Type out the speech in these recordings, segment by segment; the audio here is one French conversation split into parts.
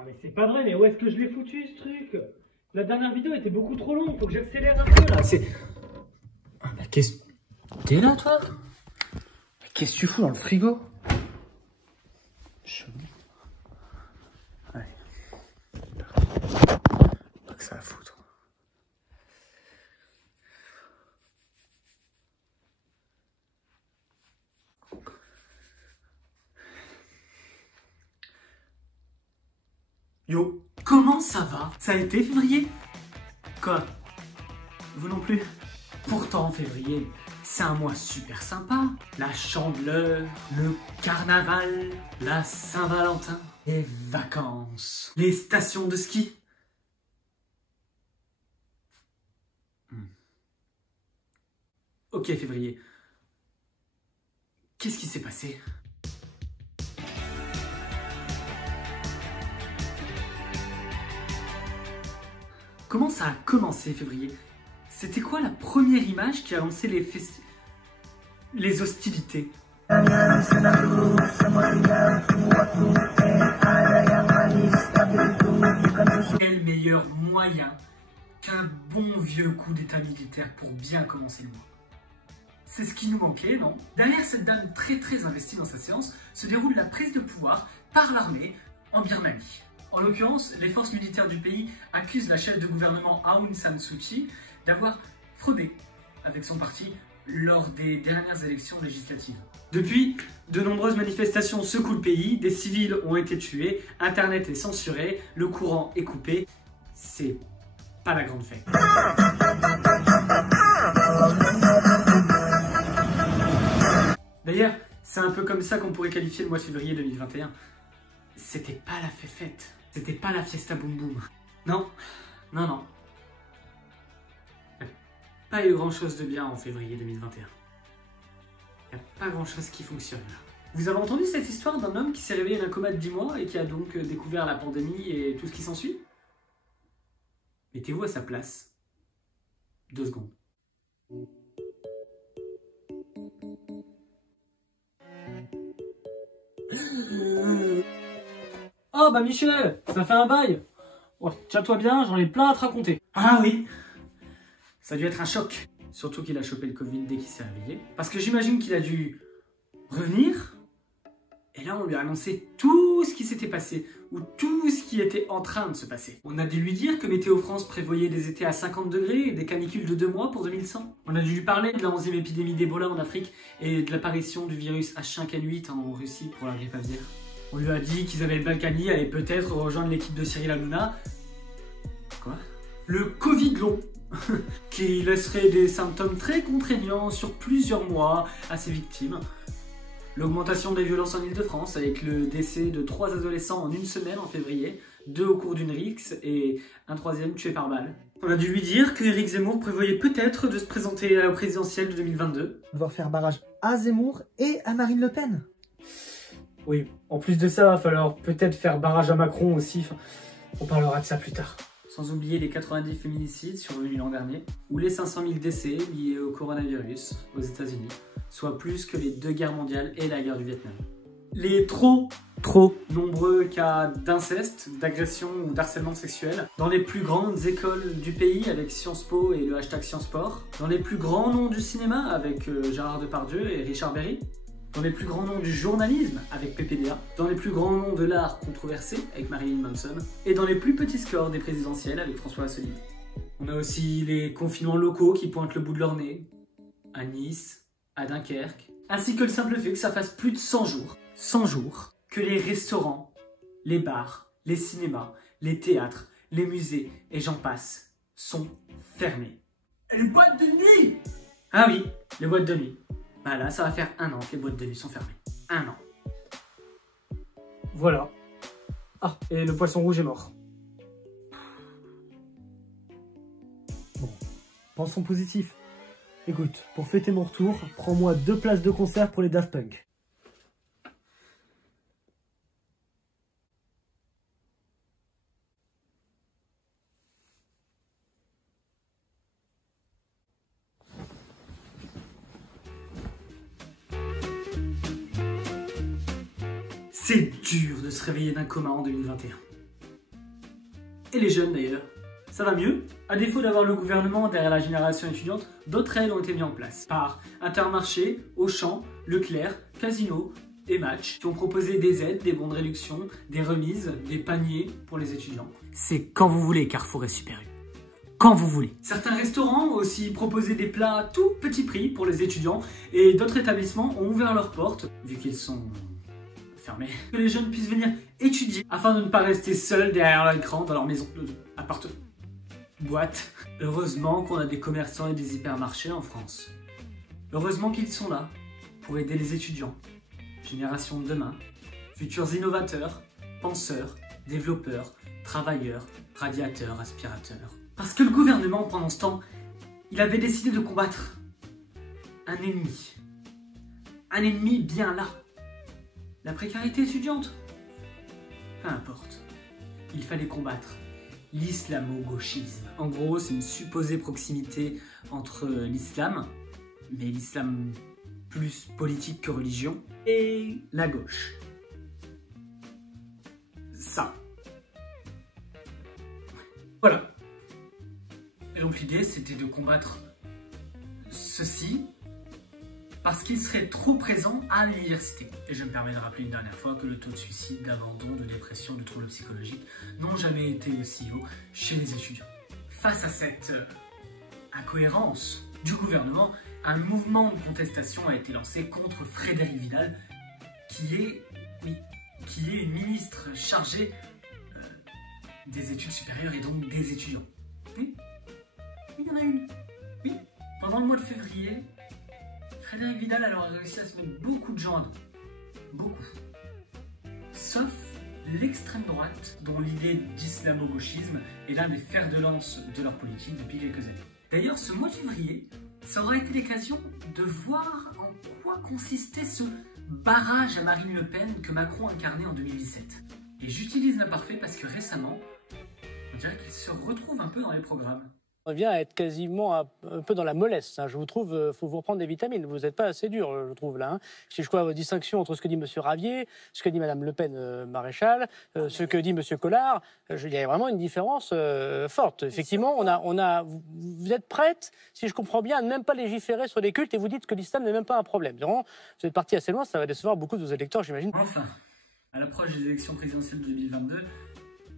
Ah mais c'est pas vrai, mais où est-ce que je l'ai foutu ce truc? La dernière vidéo était beaucoup trop longue, faut que j'accélère un peu là. C'est... Ah bah qu'est-ce... T'es là toi? Qu'est-ce que tu fous dans le frigo? Chelou. Allez. Pas que ça va foutre. Yo, comment ça va? Ça a été février? Quoi? Vous non plus? Pourtant, février, c'est un mois super sympa. La Chandeleur, le carnaval, la Saint-Valentin, les vacances, les stations de ski. Ok, février. Qu'est-ce qui s'est passé? Comment ça a commencé, février? C'était quoi la première image qui a lancé les hostilités? Quel meilleur moyen qu'un bon vieux coup d'état militaire pour bien commencer le mois? C'est ce qui nous manquait, non? Derrière cette dame très investie dans sa séance se déroule la prise de pouvoir par l'armée en Birmanie. En l'occurrence, les forces militaires du pays accusent la chef de gouvernement Aung San Suu Kyi d'avoir fraudé avec son parti lors des dernières élections législatives. Depuis, de nombreuses manifestations secouent le pays, des civils ont été tués, Internet est censuré, le courant est coupé. C'est pas la grande fête. D'ailleurs, c'est un peu comme ça qu'on pourrait qualifier le mois de février 2021. C'était pas la fête. C'était pas la fiesta boum boum. Non. Pas eu grand chose de bien en février 2021. Y a pas grand chose qui fonctionne là. Vous avez entendu cette histoire d'un homme qui s'est réveillé d'un coma de 10 mois et qui a donc découvert la pandémie et tout ce qui s'ensuit? Mettez-vous à sa place. 2 secondes. Oh bah Michel, ça fait un bail. Oh, tiens-toi bien, j'en ai plein à te raconter. Ah oui, ça a dû être un choc. Surtout qu'il a chopé le Covid dès qu'il s'est réveillé. Parce que j'imagine qu'il a dû revenir. Et là, on lui a annoncé tout ce qui s'était passé. Ou tout ce qui était en train de se passer. On a dû lui dire que Météo France prévoyait des étés à 50 degrés et des canicules de 2 mois pour 2100. On a dû lui parler de la 11e épidémie d'Ebola en Afrique et de l'apparition du virus H5N8 en Russie pour la grippe aviaire. On lui a dit qu'Isabelle Balkany allait peut-être rejoindre l'équipe de Cyril Hanouna. Quoi? Le Covid long, qui laisserait des symptômes très contraignants sur plusieurs mois à ses victimes. L'augmentation des violences en Ile-de-France avec le décès de 3 adolescents en une semaine en février, 2 au cours d'une rixe et un 3e tué par balle. On a dû lui dire que Éric Zemmour prévoyait peut-être de se présenter à la présidentielle de 2022. Devoir faire barrage à Zemmour et à Marine Le Pen. Oui, en plus de ça, il va falloir peut-être faire barrage à Macron aussi. Enfin, on parlera de ça plus tard. Sans oublier les 90 féminicides survenus l'an dernier, ou les 500 000 décès liés au coronavirus aux États-Unis, soit plus que les 2 guerres mondiales et la guerre du Vietnam. Les trop nombreux cas d'inceste, d'agression ou d'harcèlement sexuel dans les plus grandes écoles du pays avec Sciences Po et le hashtag SciencePort, dans les plus grands noms du cinéma avec Gérard Depardieu et Richard Berry, dans les plus grands noms du journalisme avec PPDA, dans les plus grands noms de l'art controversé avec Marilyn Manson, et dans les plus petits scores des présidentielles avec François Asselineau. On a aussi les confinements locaux qui pointent le bout de leur nez, à Nice, à Dunkerque, ainsi que le simple fait que ça fasse plus de 100 jours, que les restaurants, les bars, les cinémas, les théâtres, les musées et j'en passe sont fermés. Et les boîtes de nuit! Ah oui, les boîtes de nuit. Bah là, ça va faire 1 an que les boîtes de nuit sont fermées. 1 an. Voilà. Ah, et le poisson rouge est mort. Bon, pensons positif. Écoute, pour fêter mon retour, prends-moi 2 places de concert pour les Daft Punk. C'est dur de se réveiller d'un coma en 2021. Et les jeunes d'ailleurs, ça va mieux. À défaut d'avoir le gouvernement derrière la génération étudiante, d'autres aides ont été mises en place par Intermarché, Auchan, Leclerc, Casino et Match, qui ont proposé des aides, des bons de réduction, des remises, des paniers pour les étudiants. C'est quand vous voulez Carrefour et Super U. Quand vous voulez. Certains restaurants ont aussi proposé des plats à tout petit prix pour les étudiants et d'autres établissements ont ouvert leurs portes, vu qu'ils sont fermés, que les jeunes puissent venir étudier afin de ne pas rester seuls derrière l'écran dans leur maison, appartement, boîte. Heureusement qu'on a des commerçants et des hypermarchés en France. Heureusement qu'ils sont là pour aider les étudiants. Génération de demain, futurs innovateurs, penseurs, développeurs, travailleurs, radiateurs, aspirateurs. Parce que le gouvernement, pendant ce temps, il avait décidé de combattre un ennemi. Un ennemi bien là. La précarité étudiante. Peu importe. Il fallait combattre l'islamo-gauchisme. En gros, c'est une supposée proximité entre l'islam, mais l'islam plus politique que religion, et la gauche. Ça. Voilà. Et donc l'idée, c'était de combattre ceci parce qu'il serait trop présent à l'université. Et je me permets de rappeler une dernière fois que le taux de suicide, d'abandon, de dépression, de troubles psychologiques n'ont jamais été aussi hauts chez les étudiants. Face à cette incohérence du gouvernement, un mouvement de contestation a été lancé contre Frédérique Vidal, qui est une ministre chargée des études supérieures et donc des étudiants. Oui, il y en a une. Oui, pendant le mois de février, Frédérique Vidal alors a réussi à se mettre beaucoup de gens à dos. Beaucoup. Sauf l'extrême droite, dont l'idée d'islamo-gauchisme est l'un des fers de lance de leur politique depuis quelques années. D'ailleurs, ce mois de février, ça aura été l'occasion de voir en quoi consistait ce barrage à Marine Le Pen que Macron incarnait en 2017. Et j'utilise l'imparfait parce que récemment, on dirait qu'il se retrouve un peu dans les programmes. On vient à être quasiment un peu dans la mollesse. Hein. Je vous trouve, faut vous reprendre des vitamines. Vous n'êtes pas assez dur, je trouve, là. Hein. Si je crois à vos distinctions entre ce que dit M. Ravier, ce que dit Mme Le Pen, maréchal, ce que dit M. Collard, il y a vraiment une différence forte. Effectivement, vous êtes prête, si je comprends bien, à ne même pas légiférer sur les cultes et vous dites que l'islam n'est même pas un problème. Vraiment, vous êtes parti assez loin, ça va décevoir beaucoup de vos électeurs, j'imagine. Enfin, à l'approche des élections présidentielles de 2022,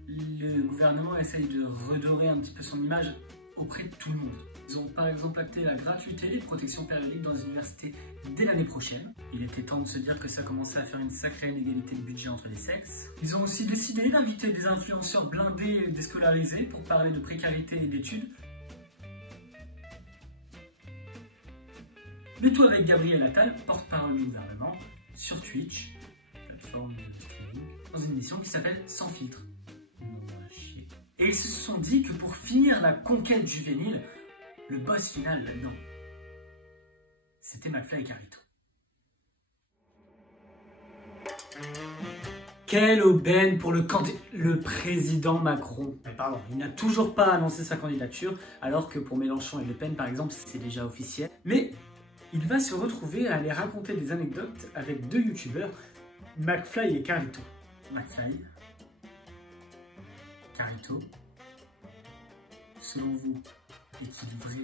le gouvernement essaye de redorer un petit peu son image auprès de tout le monde. Ils ont par exemple acté la gratuité des protections périodiques dans les universités dès l'année prochaine. Il était temps de se dire que ça commençait à faire une sacrée inégalité de budget entre les sexes. Ils ont aussi décidé d'inviter des influenceurs blindés déscolarisés pour parler de précarité et d'études. Le tout avec Gabriel Attal, porte-parole du gouvernement, sur Twitch, plateforme de streaming, dans une émission qui s'appelle Sans filtre. Et ils se sont dit que pour finir la conquête juvénile, le boss final là-dedans, c'était McFly et Carlito. Quelle aubaine pour le président Macron. Pardon, il n'a toujours pas annoncé sa candidature, alors que pour Mélenchon et Le Pen, par exemple, c'est déjà officiel. Mais il va se retrouver à aller raconter des anecdotes avec deux youtubeurs, McFly et Carlito. McFly, Carlito, selon vous, est-il vrai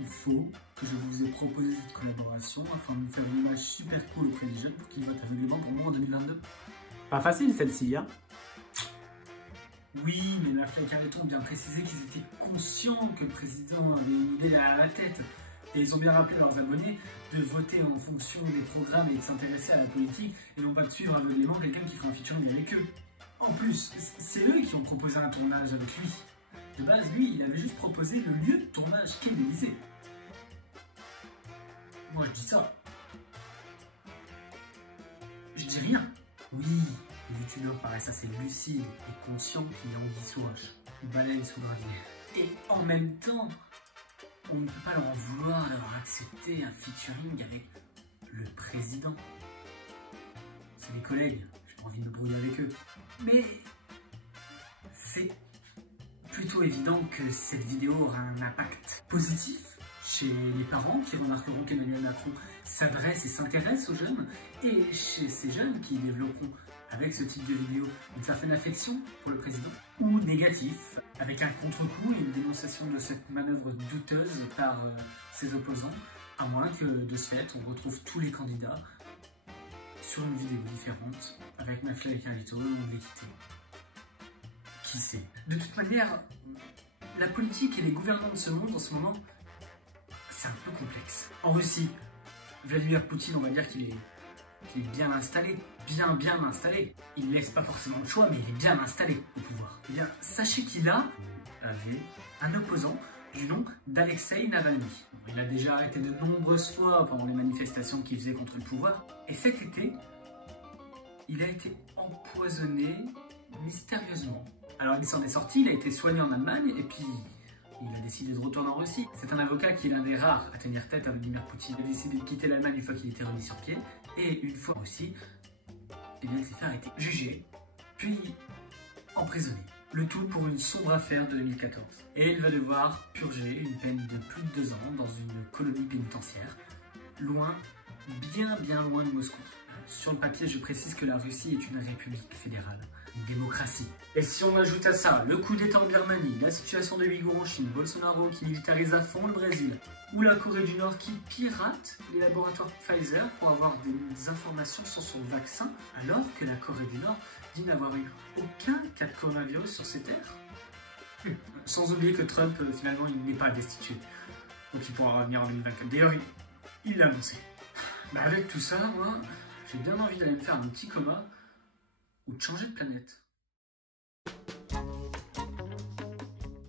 ou faux que je vous ai proposé cette collaboration afin de me faire une image super cool auprès des jeunes pour qu'ils votent aveuglément pour moi en 2022? Pas facile celle-ci, hein? Oui, mais McFly et Carlito ont bien précisé qu'ils étaient conscients que le président avait une idée derrière la tête. Et ils ont bien rappelé à leurs abonnés de voter en fonction des programmes et de s'intéresser à la politique et non pas de suivre aveuglément quelqu'un qui fera un featuring avec eux. En plus, c'est eux qui ont proposé un tournage avec lui. De base, lui, il avait juste proposé le lieu de tournage qu'est l'Élysée. Moi, je dis ça. Je dis rien. Oui, les youtubeurs paraissent assez lucides et conscients qu'il y a anguille sous roche, une baleine sous gravier. Et en même temps, on ne peut pas leur en vouloir d'avoir accepté un featuring avec le président. C'est des collègues, j'ai pas envie de me brouiller avec eux. Mais c'est plutôt évident que cette vidéo aura un impact positif chez les parents qui remarqueront qu'Emmanuel Macron s'adresse et s'intéresse aux jeunes, et chez ces jeunes qui développeront avec ce type de vidéo une certaine affection pour le président, ou négatif, avec un contre-coup et une dénonciation de cette manœuvre douteuse par ses opposants, à moins que de ce fait on retrouve tous les candidats sur une vidéo différente, avec McFly et Carlito au nom de l'équité. Qui sait? De toute manière, la politique et les gouvernants de ce monde en ce moment, c'est un peu complexe. En Russie, Vladimir Poutine, on va dire qu'il est bien installé, bien installé. Il ne laisse pas forcément le choix, mais il est bien installé au pouvoir. Eh bien, sachez qu'il avait un opposant du nom d'Alexei Navalny. Il a déjà arrêté de nombreuses fois pendant les manifestations qu'il faisait contre le pouvoir. Et cet été, il a été empoisonné mystérieusement. Alors il s'en est sorti, il a été soigné en Allemagne et puis il a décidé de retourner en Russie. C'est un avocat qui est l'un des rares à tenir tête à Vladimir Poutine. Il a décidé de quitter l'Allemagne une fois qu'il était remis sur pied. Et une fois aussi, eh bien, il s'est fait arrêter, jugé, puis emprisonné. Le tout pour une sombre affaire de 2014. Et il va devoir purger une peine de plus de 2 ans dans une colonie pénitentiaire, loin, bien loin de Moscou. Sur le papier, je précise que la Russie est une république fédérale, une démocratie. Et si on ajoute à ça le coup d'État en Birmanie, la situation des Ouïghours en Chine, Bolsonaro qui militarise à fond le Brésil, ou la Corée du Nord qui pirate les laboratoires Pfizer pour avoir des informations sur son vaccin, alors que la Corée du Nord dit n'avoir eu aucun cas de coronavirus sur ses terres. Sans oublier que Trump, finalement, il n'est pas destitué. Donc il pourra revenir en 2024. D'ailleurs, il l'a annoncé. Bah avec tout ça, moi, j'ai bien envie d'aller me faire un petit coma ou de changer de planète.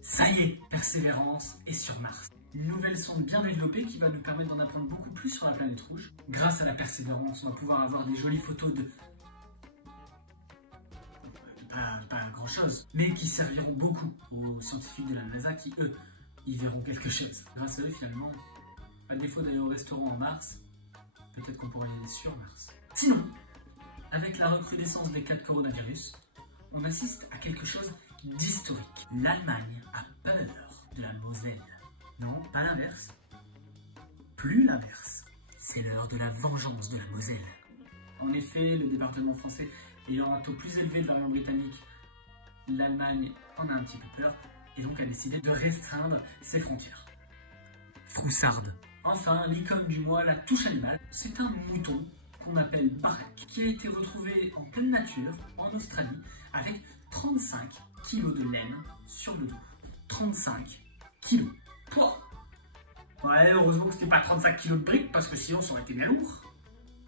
Ça y est, Persévérance est sur Mars. Une nouvelle sonde bien développée qui va nous permettre d'en apprendre beaucoup plus sur la planète rouge. Grâce à la Persévérance, on va pouvoir avoir des jolies photos de... Pas grand chose, mais qui serviront beaucoup aux scientifiques de la NASA qui, eux, y verront quelque chose. Grâce à eux, finalement, à défaut d'aller au restaurant en Mars, peut-être qu'on pourrait y aller sur Mars. Sinon, avec la recrudescence des cas de coronavirus, on assiste à quelque chose d'historique. L'Allemagne a peur de la Moselle. Non, pas l'inverse. Plus l'inverse. C'est l'heure de la vengeance de la Moselle. En effet, le département français ayant un taux plus élevé de variant britannique, l'Allemagne en a un petit peu peur et donc a décidé de restreindre ses frontières. Froussarde. Enfin, l'icône du mois, la touche animale, c'est un mouton qu'on appelle Barak, qui a été retrouvé en pleine nature, en Australie, avec 35 kilos de laine sur le dos. 35 kilos. Pouah. Ouais, heureusement que c'était pas 35 kilos de briques, parce que sinon ça aurait été bien lourd.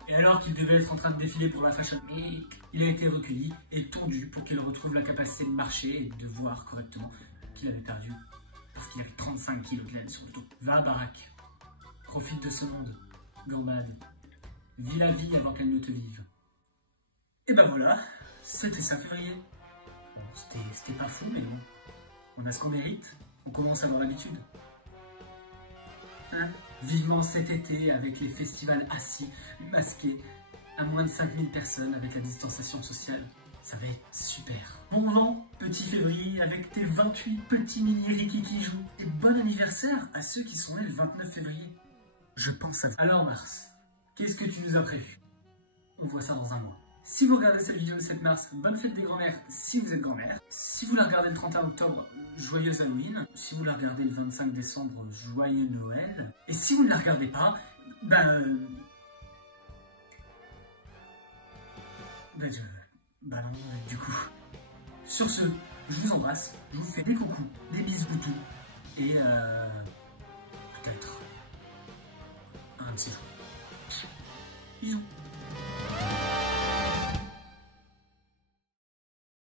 Et alors qu'il devait être en train de défiler pour la Fashion Week, il a été recueilli et tondu pour qu'il retrouve la capacité de marcher et de voir correctement qu'il avait perdu, parce qu'il avait 35 kilos de laine sur le dos. Va, Barak. Profite de ce monde, gambade. Vis la vie avant qu'elle ne te vive. Et ben voilà, c'était ça, février. Bon, c'était pas fou, mais bon. On a ce qu'on mérite, on commence à avoir l'habitude. Hein? Vivement cet été avec les festivals assis, masqués, à moins de 5000 personnes avec la distanciation sociale. Ça va être super. Bon vent, petit février, avec tes 28 petits mini-Riki qui jouent. Et bon anniversaire à ceux qui sont nés le 29 février. Je pense à vous. Alors Mars, qu'est-ce que tu nous as prévu? On voit ça dans un mois. Si vous regardez cette vidéo le 7 mars, bonne fête des grands-mères si vous êtes grand-mère. Si vous la regardez le 31 octobre, joyeux Halloween. Si vous la regardez le 25 décembre, joyeux Noël. Et si vous ne la regardez pas, non, du coup. Sur ce, je vous embrasse, je vous fais des coucous, des bisous et peut-être un de ces jours. Bisous.